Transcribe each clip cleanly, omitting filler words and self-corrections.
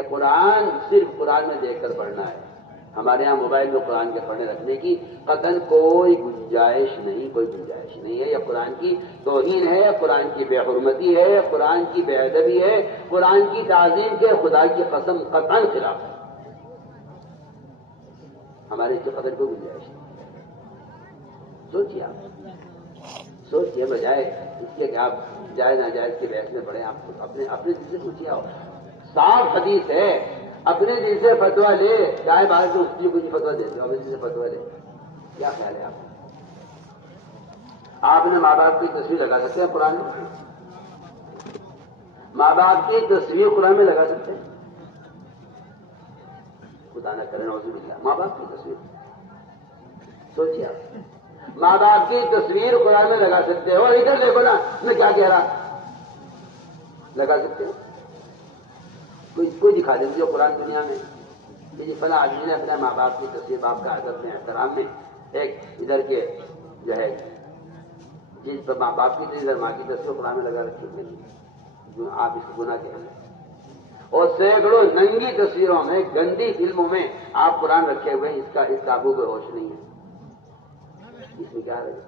یہ قرآن صرف قرآن میں دیکھ کر پڑھنا ہے. ہمارے ہاں موبائل میں قرآن کے پڑھنے رکھنے کی قطعاً کوئی گنجائش نہیں ہے. یہ قرآن کی توہین ہے، قرآن کی بے حرمتی ہے، قرآن کی بے ادبی ہے، قرآن کی تعظیم کے خدا کی قسم قطعاً خلاف ہے. ہمارے اس کے قدر کوئی گنجائش نہیں. سوچیے آپ، سوچیے بجائے اس کے کہ آپ جائز ناجائز کے بحث میں پڑھیں. آپ اپنے دل سے سوچیے. آؤ صاف حدیث ہے، اپنے دل سے فتویٰ لے. چاہے باہر سے اس لیے کچھ فتویٰ دیتے ہو، اپنے دل سے فتویٰ لے. کیا خیال ہے آپ نے ماں باپ کی تصویر لگا سکتے ہیں قرآن میں؟ ماں باپ کی تصویر قرآن میں لگا سکتے ہیں؟ خدا نہ کرے نعوذ باللہ. ماں باپ کی تصویر سوچیے آپ، ماں باپ کی تصویر قرآن میں لگا سکتے ہو؟ ادھر دیکھو نا میں کیا کہہ رہا. لگا سکتے ہو؟ کوئی دکھا دیں جو قرآن دنیا میں کہ فلاں آدمی نے اپنے ماں باپ کی تصویر، باپ کا ادب میں احترام میں ایک ادھر کے جو ہے جس پر ماں باپ کی تصویر ماں کی تصویر قرآن میں لگا رکھی ہوئی. آپ اس کو گناہ کہہ رہے ہیں. اور سینکڑوں ننگی تصویروں میں، گندی فلموں میں آپ قرآن رکھے ہوئے ہیں. اس قابو پہ ہوش نہیں ہے. اس میں کیا رہے؟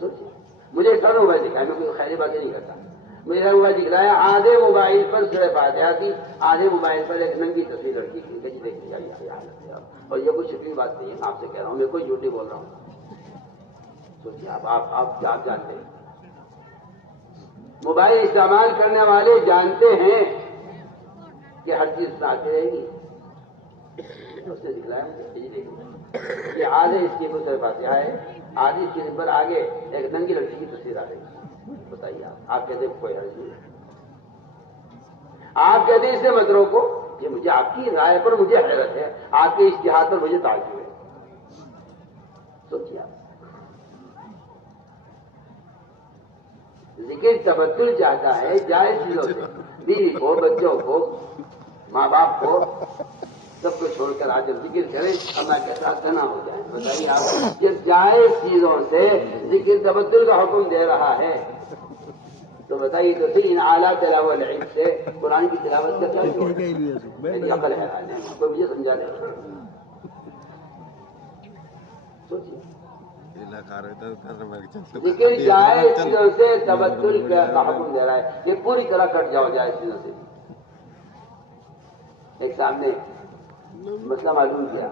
سوچیے. مجھے سر موبائل دکھا ہے، میں کوئی خیری باتیں نہیں کرتا. میرا موبائل دکھ رہا ہے، آدھے موبائل پر سورہ فاتحہ تھی، آدھے موبائل پر ایک ننگی تصویر لڑکی کی. کہیں دیکھ لیا. اور یہ کوئی شکلی بات نہیں ہے، آپ سے کہہ رہا ہوں، میں کوئی جھوٹی بول رہا ہوں. سوچیے آپ کیا جانتے ہیں؟ موبائل استعمال کرنے والے جانتے ہیں کہ ہر چیز آتی رہے گی. اس نے دکھلایا مجھے یہ آدھے اس کی سورہ فاتحہ ہے، آدھی اسکرین پر آگے ایک ننگی لڑکی کی تصویر آ رہی ہے. بتائیے آپ کہتے کوئی حرج نہیں. آپ کہتے اس سے مت روکو. یہ مجھے آپ کی رائے پر مجھے حیرت ہے، آپ کے اشتہار پر مجھے تعجب ہے. سوچیے آپ. ذکر تبدل چاہتا ہے جائز چیزوں سے. بیوی کو، بچوں کو، ماں باپ کو، سب کو چھوڑ کر آج ذکر کریں اللہ کے ساتھ گنا ہو جائے. بتائیے آپ، یہ جائز چیزوں سے ذکر تبدل کا حکم دے رہا ہے تو بتائیے تو صحیح ان اعلیٰ تلاوت العلم سے قرآن کی تلاوت کا کیا میری عقل حیران ہے. کوئی مجھے سمجھا دے. سوچیے. ذکر جائز چیزوں سے تبدل کا حکم دے رہا ہے. یہ پوری طرح کٹ جاؤ جائز چیزوں سے. ایک سامنے مسئلہ معلوم کیا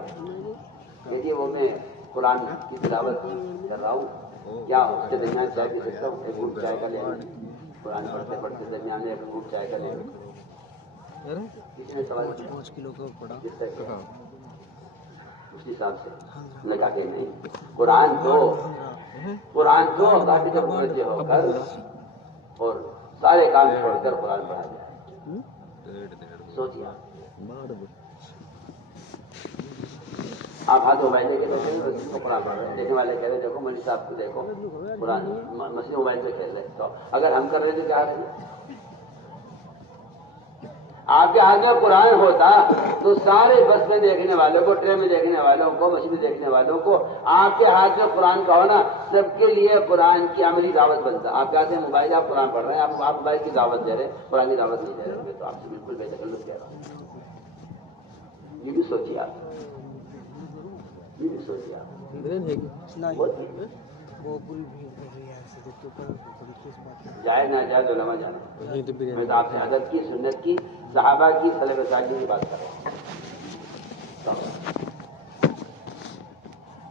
کہ وہ میں قرآن کی تلاوت کر رہا ہوں، کیا اس کے درمیان چائے پی سکتا ہوں؟ ایک گھونٹ چائے کا لے لیں. قرآن پڑھتے پڑھتے درمیان میں ایک گھونٹ چائے کا لے لیں. کسی نے سوال کیا اس حساب سے میں کہا کہ نہیں، قرآن تو اللہ کی طرف متوجہ ہو کر اور سارے کام چھوڑ کر قرآن پڑھا جائے. سوچیے آپ ہاتھ موبائل لے کے دیکھیں قرآن پڑھ رہے ہیں. دیکھنے والے کہہ رہے دیکھو مولوی صاحب کو دیکھو قرآن مسئلے موبائل پہ کھیل رہے. تو اگر ہم کر رہے تھے کیا رہے؟ آپ کے ہاتھ میں قرآن ہوتا تو سارے بس میں دیکھنے والوں کو، ٹرین میں دیکھنے والوں کو، مسجد میں دیکھنے والوں کو آپ کے ہاتھ میں قرآن کا ہونا سب کے لیے قرآن کی عملی دعوت بنتا. آپ کہتے ہیں موبائل آپ قرآن پڑھ رہے ہیں، آپ موبائل کی دعوت دے رہے ہیں، قرآن کی دعوت نہیں دے رہے. تو آپ سے بالکل بے تکلف کہہ رہا ہوں. یہ بھی سوچیے آپ. جائز ناجائز علماء جانے. میں تو آپ سے ادب کی، سنت کی، صحابہ کی، سلف صالحین کی بات کر رہا ہوں.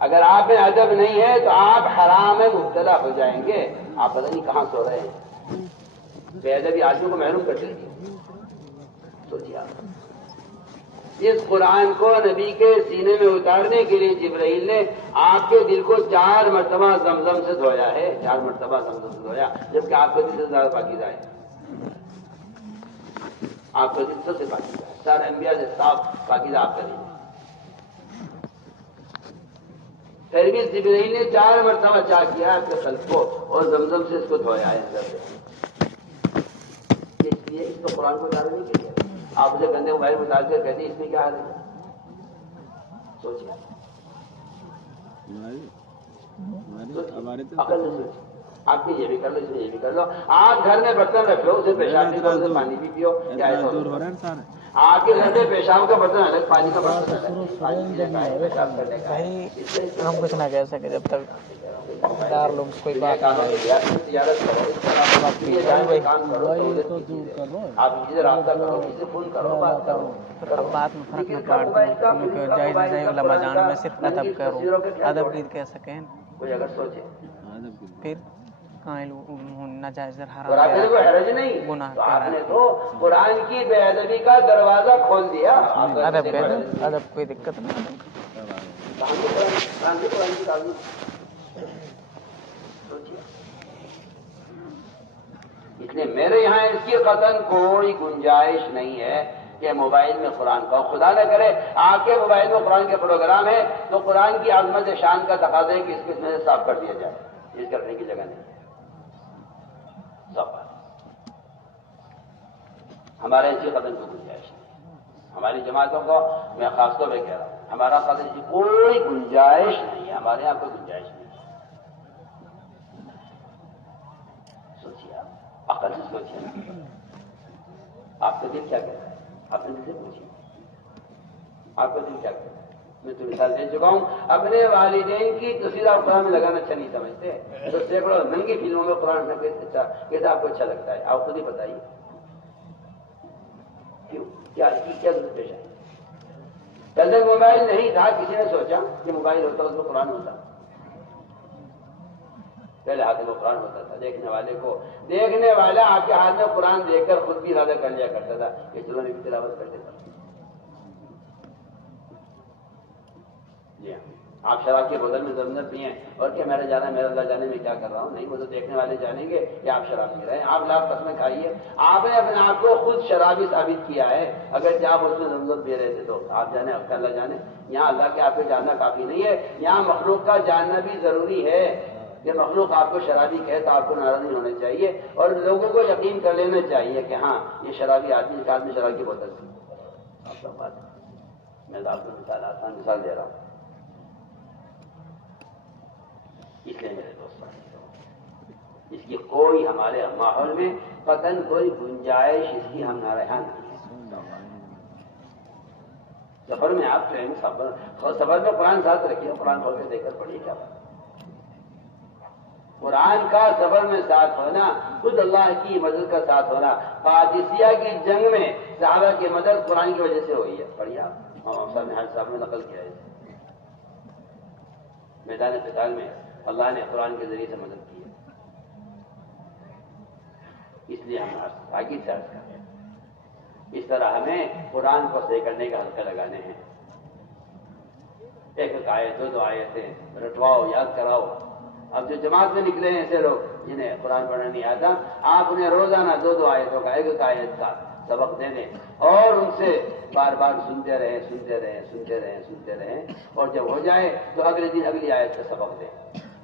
اگر آپ میں ادب نہیں ہے تو آپ حرام میں مبتلا ہو جائیں گے. آپ پتہ نہیں کہاں سو رہے ہیں. بے ادبی آدمی کو محروم کر دیں گے. سوچیے آپ. اس قرآن کو نبی کے سینے میں اتارنے کے لیے جبرائیل نے آپ کے دل کو 4 مرتبہ زمزم سے دھویا ہے. 4 مرتبہ زمزم سے دھویا، جبکہ آپ کا دل سے زیادہ پاکیزہ ہے. آپ کا دل سب سے پاکیزہ ہے. سارے انبیاء سے صاف پاکیزہ آپ کا دل ہے. پھر بھی جبرائیل نے 4 مرتبہ چاہ کیا آپ کے قلب کو اور زمزم سے اس کو دھویا ہے اندر سے. اس لیے اس کو قرآن کو اتارنے کے لیے آپ اسے گندے موبائل میں اتار کر کہتے ہیں اس میں کیا حال ہے. سوچیے. عقل سے سوچیے. آپ یہ بھی کر لو، اس میں یہ بھی کر لو. آپ گھر میں برتن رکھ لو، اسے پیشاب بھی کرو، اسے پانی بھی پیو. کیا ایسا آپ کے گھر میں پیشاب کا برتن الگ، پانی کا برتن الگ. بھائی ہم کچھ نہ کہہ سکے جب تک دار لوگ کوئی بات نہ آئے. آپ سے رابطہ کرو، کسی فون کرو، بات کرو. اب بات میں فرق نہ پڑتا ہے، جائز نہ جائز علماء جان میں صرف ادب کرو، ادب کی کہہ سکیں. کوئی اگر سوچے پھر کہاں ناجائز حرج نہیں، گناہ تو آپ نے تو قرآن کی بے ادبی کا دروازہ کھول دیا. ادب کہہ دو، ادب کوئی دقت نہیں. اس لیے میرے یہاں اس کی قطعاً کوئی گنجائش نہیں ہے کہ موبائل میں قرآن کا، خدا نہ کرے آپ کے موبائل میں قرآن کے پروگرام ہے تو قرآن کی عظمت شان کا تقاضا ہے کہ اس کو اس میں سے صاف کر دیا جائے. اس کرنے کی جگہ نہیں ہے. سب بات ہمارے اسی قدم کی گنجائش نہیں. ہماری جماعتوں کو میں خاص طور پہ کہہ رہا ہوں، ہمارا قدم کی کوئی گنجائش نہیں ہے. ہمارے یہاں کوئی گنجائش نہیں. سوچیے، آپ عقل سے سوچیے، آپ کا دل کیا کہتا ہے؟ اپنے دل سے پوچھیے آپ کا دل کیا کہتا ہے. میں تو مثال دے چکا ہوں. اپنے والدین کی تصویر آپ قرآن میں لگانا اچھا نہیں سمجھتے تو سینکڑوں ننگی فلموں میں قرآن کیسے آپ کو اچھا لگتا ہے؟ آپ خود ہی بتائیے کیوں، کیا ضرورت پیش آئی؟ جب تک موبائل نہیں تھا کسی نے سوچا کہ موبائل ہوتا اس میں قرآن ہوتا؟ پہلے ہاتھ میں قرآن ہوتا تھا. دیکھنے والا آپ کے ہاتھ میں قرآن دیکھ کر خود بھی ارادہ کر لیا کرتا تھا کہ چلو میں بھی تلاوت کر دیتا ہوں. جی ہاں، آپ شراب کے بوتل میں ضرورت نہیں ہے اور کیا میرا جانا میرا اللہ جانے میں کیا کر رہا ہوں. نہیں، وہ تو دیکھنے والے جانیں گے کہ آپ شراب پی رہے ہیں. آپ لاکھ قسمیں کھائیے، آپ نے اپنے آپ کو خود شرابی ثابت کیا ہے. اگر آپ اس میں ضرورت دے رہے تھے تو آپ جانے، آپ کا اللہ جانے. یہاں اللہ کے آپ کو جاننا کافی نہیں ہے، یہاں مخلوق کا جاننا بھی ضروری ہے. کہ مخلوق آپ کو شرابی کہے تو آپ کو ناراض نہیں ہونا چاہیے اور لوگوں کو یقین کر لینا چاہیے کہ ہاں یہ شرابی آدمی، ایک آدمی شراب کی بوتل تھی. آپ کا بات میں آپ کو مثال، آسان مثال دے رہا ہوں. اس لیے میرے دوستوں اس کی کوئی ہمارے ماحول میں قطعاً کوئی گنجائش اس کی ہم نہ رہا نہیں. سفر میں آپ ٹرین سفر میں قرآن ساتھ رکھیے، قرآن کھول کے دیکھ کر پڑھیے. کیا بات، قرآن کا سفر میں ساتھ ہونا، خود اللہ کی مدد کا ساتھ ہونا. قادسیہ کی جنگ میں صحابہ کی مدد قرآن کی وجہ سے ہوئی ہے. پڑھیے آپ، صاحب نے حج صاحب نے نقل کیا ہے. میدان قتال میں اللہ نے قرآن کے ذریعے سے مدد کی ہے. اس لیے ہم آگے سے عرض کرتے ہیں اس طرح ہمیں قرآن کو صحیح کرنے کا حلقہ لگانے ہیں. ایک آیت، دو آیتیں رٹواؤ، یاد کراؤ. اب جو جماعت میں نکلے ہیں ایسے لوگ جنہیں قرآن پڑھنا نہیں آتا، آپ انہیں روزانہ دو آیتوں کا، ایک آیت کا سبق دے دیں اور ان سے بار بار سنتے رہیں اور جب ہو جائے تو اگلے دن اگلی آیت کا سبق دیں.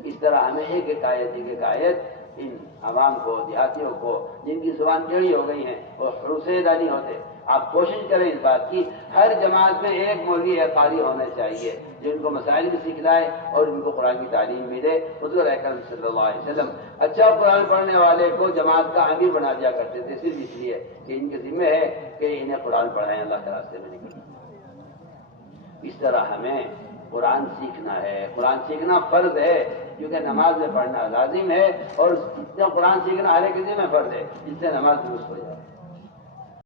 اس طرح ہمیں ایک آیت ان عوام کو، دیہاتیوں کو جن کی زبان ٹیڑھی ہو گئی ہیں اور حروف ادا نہیں ہوتے، آپ کوشش کریں اس بات کی ہر جماعت میں ایک مولوی یا قاری ہونا چاہیے جو ان کو مسائل بھی سکھلائے اور ان کو قرآن کی تعلیم بھی دے. حضور اکرم صلی اللہ علیہ وسلم اچھا قرآن پڑھنے والے کو جماعت کا امیر بنا دیا کرتے تھے صرف اس لیے کہ ان کے ذمہ ہے کہ انہیں قرآن پڑھائیں، اللہ کے راستے میں نکلیں. اس طرح ہمیں قرآن سیکھنا ہے. قرآن سیکھنا فرض ہے کیونکہ نماز میں پڑھنا لازم ہے اور قرآن سیکھنا ہر ایک میں فرض ہے جس سے نماز درست ہو جائے.